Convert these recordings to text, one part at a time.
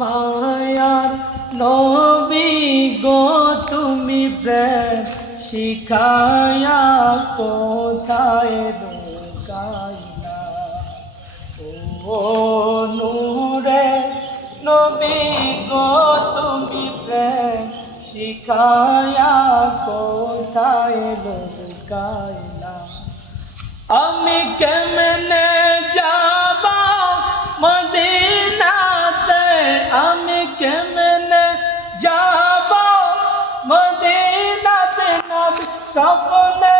মায়ার নবী গো তুমি প্রেম শিখায়া কোথায় লুকাইলা ও নূরে নবী গো তুমি প্রেম শিখায়া কোথায় লুকাইলা আমি কেমনে যাব মদিনাতে আমি কেমনে যাব মদিনাতে নবী স্বপ্নে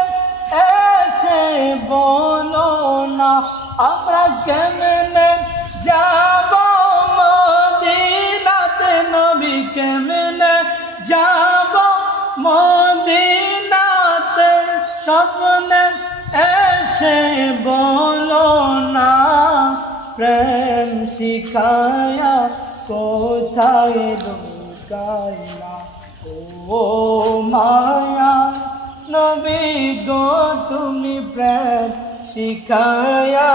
এসে বলো না আমরা কেমনে যাব মদিনাতে নবী কেমনে যাব মদিনাতে স্বপ্নে এসে বলো না প্রেম শিখায়া কোথায় লুকাইলা ও মায়া নবী গো তুমি প্রেম শিখায়া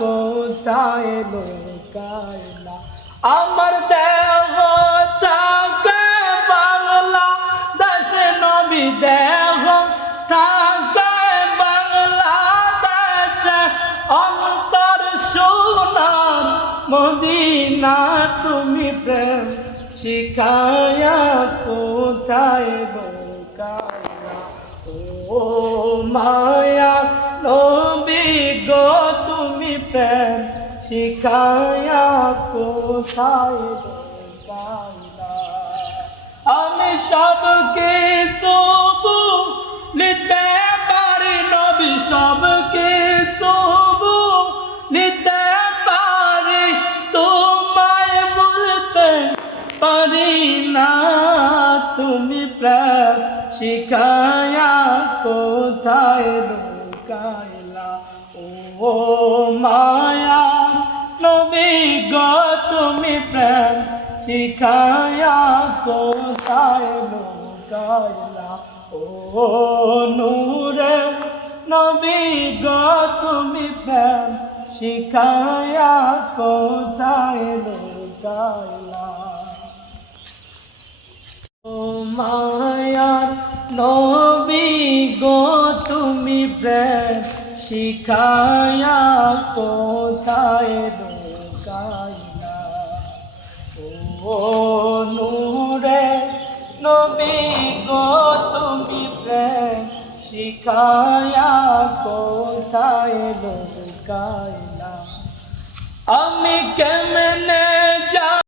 কোথায় লুকাইলা আমার দেহ থাকে বাংলাদেশে নবী দেহ থাকে বাংলাদেশে অন্তর সোনার মদিনা তুমি প্রেম শিখায়া কোথায় লুকাইলা ও মায়া নবী গো তুমি প্রেম শিখায়া কোথায় লুকাইলা আমি সব কিছু নিতে পারি নবী সব কিছু নিতে পারি তোমায় বলতে পারি না তুমি প্রেম শিখায়া কোথায় লুকাইলা ও মায়া নবী গো তুমি প্রেম শিখায়া কোথায় লুকাইলা ও নূরে নবী গো তুমি প্রেম শিখায়া কোথায় লুকাইলা ও মায়ার নবী গো তুমি প্রেম শিখায়া কোথায় লুকাইলা ও নূরে নবী গো তুমি প্রেম শিখায়া কোথায় লুকাইলা আমি কেমনে